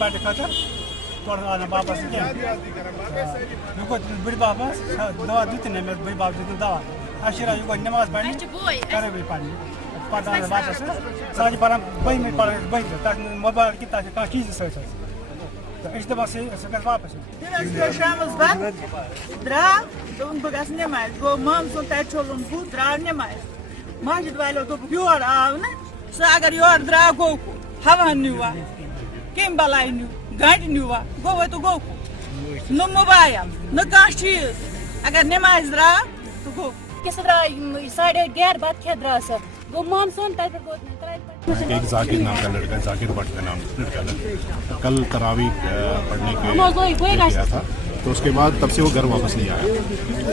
Party खतर तोड़ आना वापस क्या बड़ी वापस दवा दी थी मेरे बड़ी बाप दी दवा आशीरा युग नमाज पढ़नी करे भी पढ़नी पता है वापस सारी पर भाई में पढ़ भाई तक मोबाइल की ताकि का चीज से तो इस दफा से कर वापस शामस बाद द्रा दोन बगस ने माइल गो मम सो tait चोलन बु द्रा ने माइल माजिद वालो तो योर आव ना सो अगर योर द्रा गो हवा न्युवा किम बलाई न्यु गाड़ी न्युवा गो तो गो नो मोबाइल न का चीज अगर ने माइल द्रा तो गो किस द्रा साइड गैर बात क्या द्रा से गो मम सोन tait गो एक जाकिर नाम का लड़का जाकिर भट्ट का नाम लड़का कल तरावीह पढ़ने के गया था तो उसके बाद तब से वो घर वापस नहीं आया।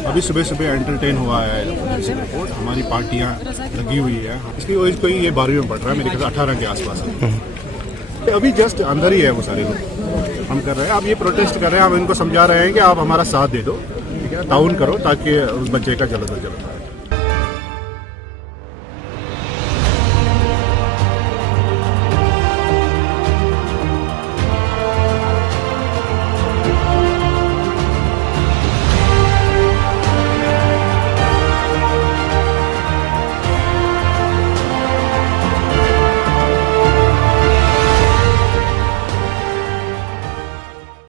अभी सुबह सुबह एंटरटेन हुआ है रिपोर्ट हमारी पार्टियां लगी हुई है इसकी वजह कोई ये 12वीं में पढ़ रहा है मेरे ख्याल 18 के आसपास है। अभी जस्ट अंदर ही है वो सारे लोग हम कर रहे हैं। आप ये प्रोटेस्ट कर रहे हैं हम इनको समझा रहे हैं कि आप हमारा साथ दे दो ठीक है ताउन करो ताकि उस बच्चे का जल्द से जल्द